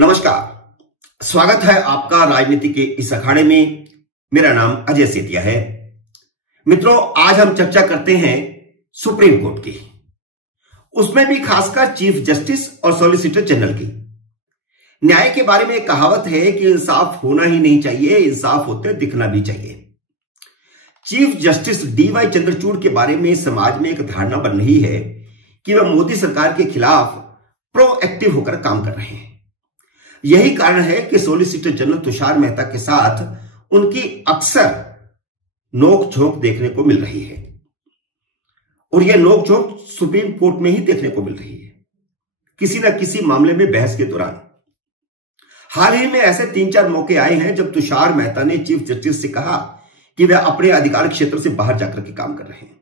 नमस्कार, स्वागत है आपका राजनीति के इस अखाड़े में। मेरा नाम अजय सेतिया है। मित्रों, आज हम चर्चा करते हैं सुप्रीम कोर्ट की, उसमें भी खासकर चीफ जस्टिस और सॉलिसिटर जनरल की। न्याय के बारे में एक कहावत है कि इंसाफ होना ही नहीं चाहिए, इंसाफ होते दिखना भी चाहिए। चीफ जस्टिस डीवाई चंद्रचूड़ के बारे में समाज में एक धारणा बन रही है कि वह मोदी सरकार के खिलाफ प्रोएक्टिव होकर काम कर रहे हैं। यही कारण है कि सॉलिसिटर जनरल तुषार मेहता के साथ उनकी अक्सर नोक-झोंक देखने को मिल रही है, और यह नोक-झोंक सुप्रीम कोर्ट में ही देखने को मिल रही है, किसी न किसी मामले में बहस के दौरान। हाल ही में ऐसे 3-4 मौके आए हैं जब तुषार मेहता ने चीफ जस्टिस से कहा कि वह अपने अधिकार क्षेत्र से बाहर जाकर के काम कर रहे हैं।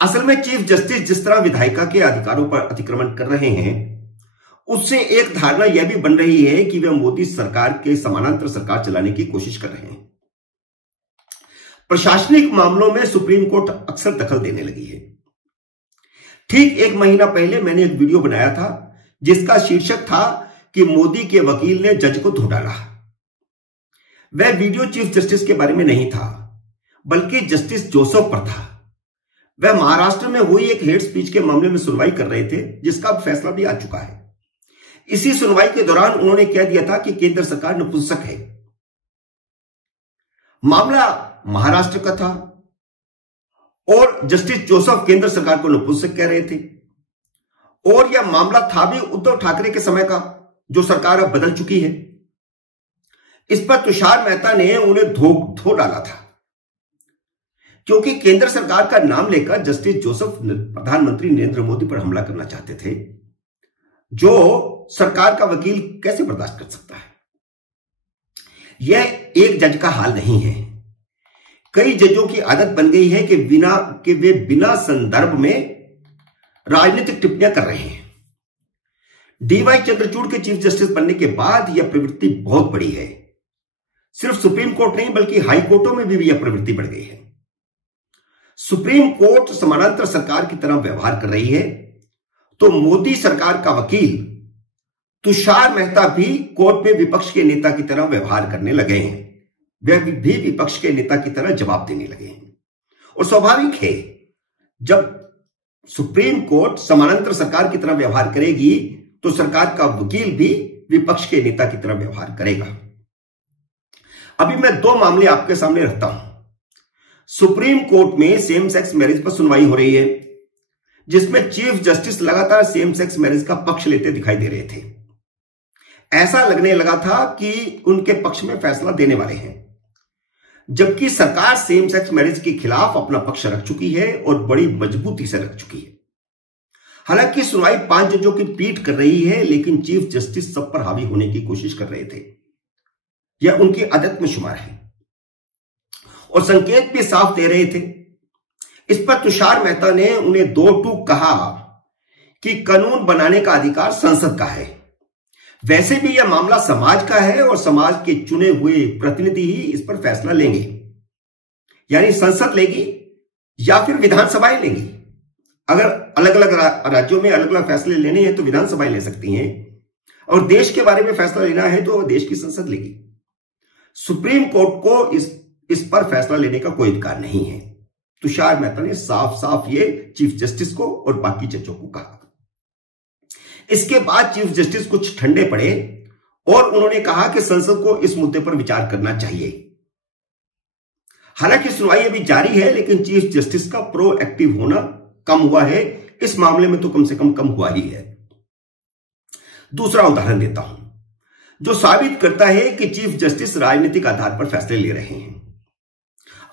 असल में चीफ जस्टिस जिस तरह विधायिका के अधिकारों पर अतिक्रमण कर रहे हैं, उससे एक धारणा यह भी बन रही है कि वे मोदी सरकार के समानांतर सरकार चलाने की कोशिश कर रहे हैं। प्रशासनिक मामलों में सुप्रीम कोर्ट अक्सर दखल देने लगी है। ठीक 1 महीना पहले मैंने एक वीडियो बनाया था जिसका शीर्षक था कि मोदी के वकील ने जज को धो डाला। वह वीडियो चीफ जस्टिस के बारे में नहीं था, बल्कि जस्टिस जोसेफ पर था। वह महाराष्ट्र में हुई एक हेट स्पीच के मामले में सुनवाई कर रहे थे, जिसका फैसला भी आ चुका है। इसी सुनवाई के दौरान उन्होंने कह दिया था कि केंद्र सरकार नपुंसक है। मामला महाराष्ट्र का था और जस्टिस जोसेफ केंद्र सरकार को नपुंसक कह रहे थे, और यह मामला था भी उद्धव ठाकरे के समय का, जो सरकार अब बदल चुकी है। इस पर तुषार मेहता ने उन्हें धो डाला था, क्योंकि केंद्र सरकार का नाम लेकर जस्टिस जोसेफ प्रधानमंत्री नरेंद्र मोदी पर हमला करना चाहते थे, जो सरकार का वकील कैसे बर्दाश्त कर सकता है। यह एक जज का हाल नहीं है। कई जजों की आदत बन गई है कि वे बिना संदर्भ में राजनीतिक टिप्पणियां कर रहे हैं। डीवाई चंद्रचूड़ के चीफ जस्टिस बनने के बाद यह प्रवृत्ति बहुत बढ़ी है। सिर्फ सुप्रीम कोर्ट नहीं, बल्कि हाई कोर्टों में भी यह प्रवृत्ति बढ़ गई है। सुप्रीम कोर्ट समानांतर सरकार की तरह व्यवहार कर रही है, तो मोदी सरकार का वकील तुषार मेहता भी कोर्ट में विपक्ष के नेता की तरह व्यवहार करने लगे हैं। वे भी विपक्ष के नेता की तरह जवाब देने लगे हैं। और स्वाभाविक है, जब सुप्रीम कोर्ट समानांतर सरकार की तरह व्यवहार करेगी, तो सरकार का वकील भी विपक्ष के नेता की तरह व्यवहार करेगा। अभी मैं 2 मामले आपके सामने रखता हूं। सुप्रीम कोर्ट में सेम सेक्स मैरिज पर सुनवाई हो रही है, जिसमें चीफ जस्टिस लगातार सेम सेक्स मैरिज का पक्ष लेते दिखाई दे रहे थे। ऐसा लगने लगा था कि उनके पक्ष में फैसला देने वाले हैं, जबकि सरकार सेम सेक्स मैरिज के खिलाफ अपना पक्ष रख चुकी है, और बड़ी मजबूती से रख चुकी है। हालांकि सुनवाई 5 जजों की पीठ कर रही है, लेकिन चीफ जस्टिस सब पर हावी होने की कोशिश कर रहे थे। यह उनकी आदत में शुमार है, और संकेत भी साफ दे रहे थे। इस पर तुषार मेहता ने उन्हें 2 टूक कहा कि कानून बनाने का अधिकार संसद का है। वैसे भी यह मामला समाज का है, और समाज के चुने हुए प्रतिनिधि ही इस पर फैसला लेंगे, यानी संसद लेगी या फिर विधानसभाएं लेंगी। अगर अलग अलग राज्यों में अलग अलग फैसले लेने हैं तो विधानसभाएं ले सकती हैं, और देश के बारे में फैसला लेना है तो देश की संसद लेगी। सुप्रीम कोर्ट को इस पर फैसला लेने का कोई अधिकार नहीं है। तुषार मेहता ने साफ साफ ये चीफ जस्टिस को और बाकी जजों को कहा। इसके बाद चीफ जस्टिस कुछ ठंडे पड़े, और उन्होंने कहा कि संसद को इस मुद्दे पर विचार करना चाहिए। हालांकि सुनवाई अभी जारी है, लेकिन चीफ जस्टिस का प्रोएक्टिव होना कम हुआ है। इस मामले में तो कम से कम हुआ ही है। दूसरा उदाहरण देता हूं, जो साबित करता है कि चीफ जस्टिस राजनीतिक आधार पर फैसले ले रहे हैं।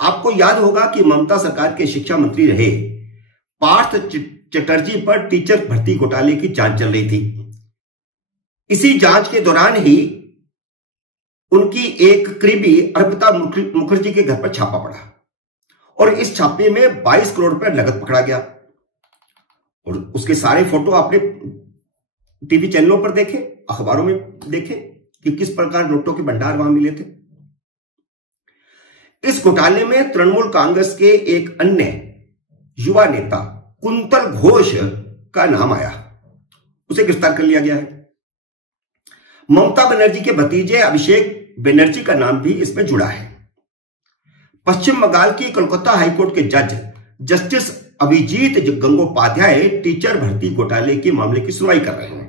आपको याद होगा कि ममता सरकार के शिक्षा मंत्री रहे पार्थ चटर्जी पर टीचर भर्ती घोटाले की जांच चल रही थी। इसी जांच के दौरान ही उनकी एक करीबी अर्पिता मुखर्जी के घर पर छापा पड़ा, और इस छापे में 22 करोड़ रुपए नकद पकड़ा गया। और उसके सारे फोटो आपने टीवी चैनलों पर देखे, अखबारों में देखे कि किस प्रकार नोटों के भंडार वहां मिले थे। इस घोटाले में तृणमूल कांग्रेस के एक अन्य युवा नेता कुंतल घोष का नाम आया, उसे गिरफ्तार कर लिया गया है। ममता बनर्जी के भतीजे अभिषेक बनर्जी का नाम भी इसमें जुड़ा है। पश्चिम बंगाल की कोलकाता हाईकोर्ट के जज जस्टिस अभिजीत गंगोपाध्याय टीचर भर्ती घोटाले के मामले की सुनवाई कर रहे हैं।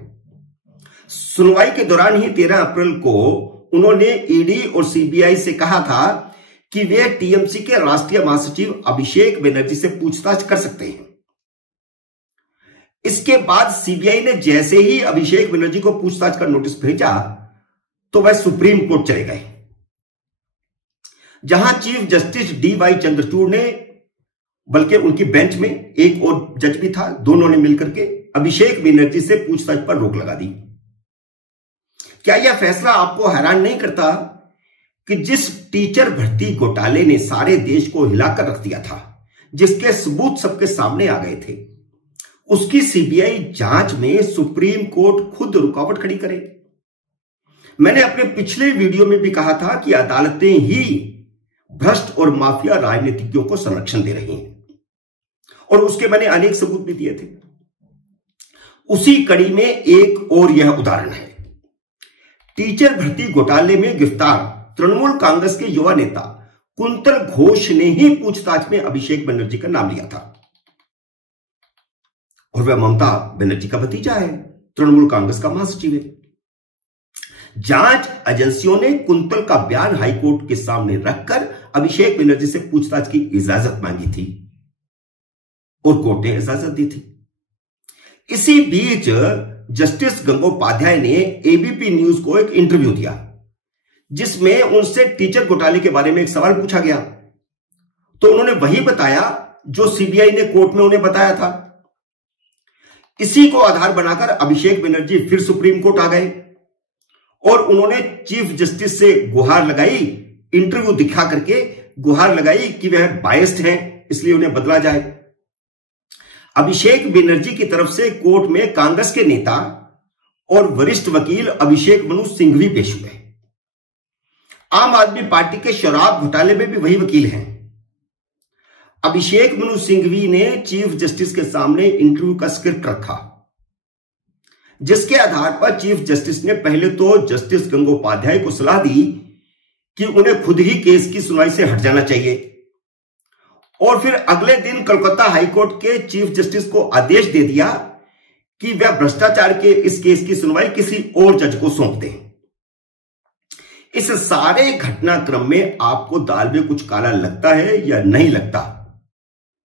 सुनवाई के दौरान ही 13 अप्रैल को उन्होंने ईडी और सीबीआई से कहा था कि वे टीएमसी के राष्ट्रीय महासचिव अभिषेक बनर्जी से पूछताछ कर सकते हैं। इसके बाद सीबीआई ने जैसे ही अभिषेक बनर्जी को पूछताछ का नोटिस भेजा तो वह सुप्रीम कोर्ट चले गए, जहां चीफ जस्टिस डीवाई चंद्रचूड़ ने, बल्कि उनकी बेंच में एक और जज भी था, दोनों ने मिलकर के अभिषेक बनर्जी से पूछताछ पर रोक लगा दी। क्या यह फैसला आपको हैरान नहीं करता कि जिस टीचर भर्ती घोटाले ने सारे देश को हिलाकर रख दिया था, जिसके सबूत सबके सामने आ गए थे, उसकी सीबीआई जांच में सुप्रीम कोर्ट खुद रुकावट खड़ी करे? मैंने अपने पिछले वीडियो में भी कहा था कि अदालतें ही भ्रष्ट और माफिया राजनीतिज्ञों को संरक्षण दे रही हैं, और उसके मैंने अनेक सबूत भी दिए थे। उसी कड़ी में एक और यह उदाहरण है। टीचर भर्ती घोटाले में गिरफ्तार तृणमूल कांग्रेस के युवा नेता कुंतल घोष ने ही पूछताछ में अभिषेक बनर्जी का नाम लिया था, और वह ममता बनर्जी का भतीजा है, तृणमूल कांग्रेस का महासचिव है। जांच एजेंसियों ने कुंतल का बयान हाईकोर्ट के सामने रखकर अभिषेक बनर्जी से पूछताछ की इजाजत मांगी थी, और कोर्ट ने इजाजत दी थी। इसी बीच जस्टिस गंगोपाध्याय ने एबीपी न्यूज को एक इंटरव्यू दिया, जिसमें उनसे टीचर घोटाले के बारे में एक सवाल पूछा गया, तो उन्होंने वही बताया जो सीबीआई ने कोर्ट में उन्हें बताया था। इसी को आधार बनाकर अभिषेक बनर्जी फिर सुप्रीम कोर्ट आ गए और उन्होंने चीफ जस्टिस से गुहार लगाई, इंटरव्यू दिखा करके गुहार लगाई कि वह बायस्ड हैं, इसलिए उन्हें बदला जाए। अभिषेक बनर्जी की तरफ से कोर्ट में कांग्रेस के नेता और वरिष्ठ वकील अभिषेक मनु सिंघवी पेश हुए। आम आदमी पार्टी के शराब घोटाले में भी वही वकील हैं। अभिषेक मनु सिंघवी ने चीफ जस्टिस के सामने इंटरव्यू का स्क्रिप्ट रखा, जिसके आधार पर चीफ जस्टिस ने पहले तो जस्टिस गंगोपाध्याय को सलाह दी कि उन्हें खुद ही केस की सुनवाई से हट जाना चाहिए, और फिर अगले दिन कोलकाता हाईकोर्ट के चीफ जस्टिस को आदेश दे दिया कि वह भ्रष्टाचार के इस केस की सुनवाई किसी और जज को सौंप दें। इस सारे घटनाक्रम में आपको दाल में कुछ काला लगता है या नहीं लगता,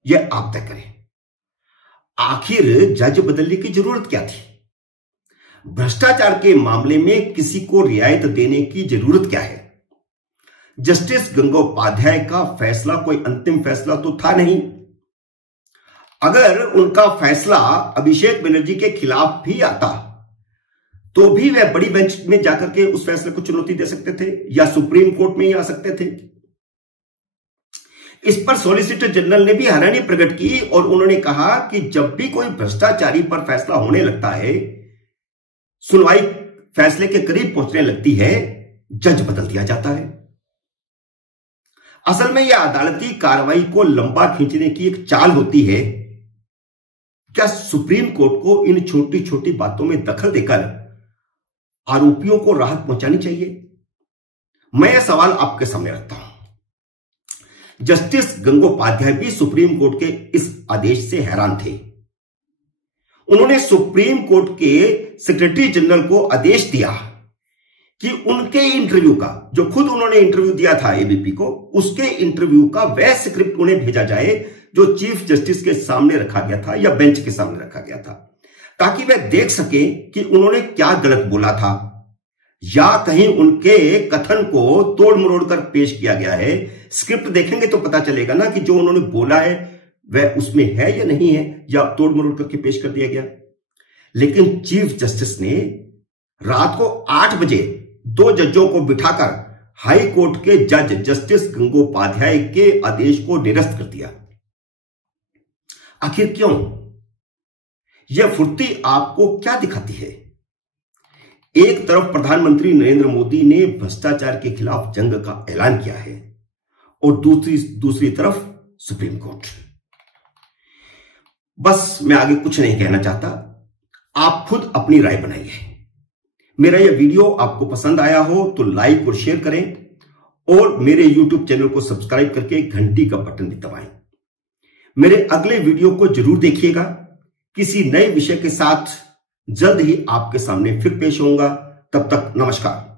यह आप तय करें। आखिर जज बदलने की जरूरत क्या थी? भ्रष्टाचार के मामले में किसी को रियायत देने की जरूरत क्या है? जस्टिस गंगोपाध्याय का फैसला कोई अंतिम फैसला तो था नहीं। अगर उनका फैसला अभिषेक बनर्जी के खिलाफ भी आता तो भी वह बड़ी बेंच में जाकर के उस फैसले को चुनौती दे सकते थे या सुप्रीम कोर्ट में ही आ सकते थे। इस पर सॉलिसिटर जनरल ने भी हैरानी प्रकट की और उन्होंने कहा कि जब भी कोई भ्रष्टाचारी पर फैसला होने लगता है, सुनवाई फैसले के करीब पहुंचने लगती है, जज बदल दिया जाता है। असल में यह अदालती कार्रवाई को लंबा खींचने की एक चाल होती है। क्या सुप्रीम कोर्ट को इन छोटी छोटी बातों में दखल देकर आरोपियों को राहत पहुंचानी चाहिए? मैं यह सवाल आपके सामने रखता हूं। जस्टिस गंगोपाध्याय भी सुप्रीम कोर्ट के इस आदेश से हैरान थे। उन्होंने सुप्रीम कोर्ट के सेक्रेटरी जनरल को आदेश दिया कि उनके इंटरव्यू का, जो खुद उन्होंने इंटरव्यू दिया था एबीपी को, उसके इंटरव्यू का वह स्क्रिप्ट उन्हें भेजा जाए जो चीफ जस्टिस के सामने रखा गया था या बेंच के सामने रखा गया था, ताकि वह देख सके कि उन्होंने क्या गलत बोला था या कहीं उनके कथन को तोड़ मरोड़ कर पेश किया गया है। स्क्रिप्ट देखेंगे तो पता चलेगा ना कि जो उन्होंने बोला है वह उसमें है या नहीं है, या तोड़ मरोड़ करके पेश कर दिया गया। लेकिन चीफ जस्टिस ने रात को 8 बजे 2 जजों को बिठाकर हाई कोर्ट के जज जस्टिस गंगोपाध्याय के आदेश को निरस्त कर दिया। आखिर क्यों? यह फुर्ती आपको क्या दिखाती है? एक तरफ प्रधानमंत्री नरेंद्र मोदी ने भ्रष्टाचार के खिलाफ जंग का ऐलान किया है और दूसरी तरफ सुप्रीम कोर्ट। बस मैं आगे कुछ नहीं कहना चाहता, आप खुद अपनी राय बनाइए। मेरा यह वीडियो आपको पसंद आया हो तो लाइक और शेयर करें और मेरे YouTube चैनल को सब्सक्राइब करके घंटी का बटन भी दबाएं। मेरे अगले वीडियो को जरूर देखिएगा। किसी नए विषय के साथ जल्द ही आपके सामने फिर पेश होऊंगा। तब तक नमस्कार।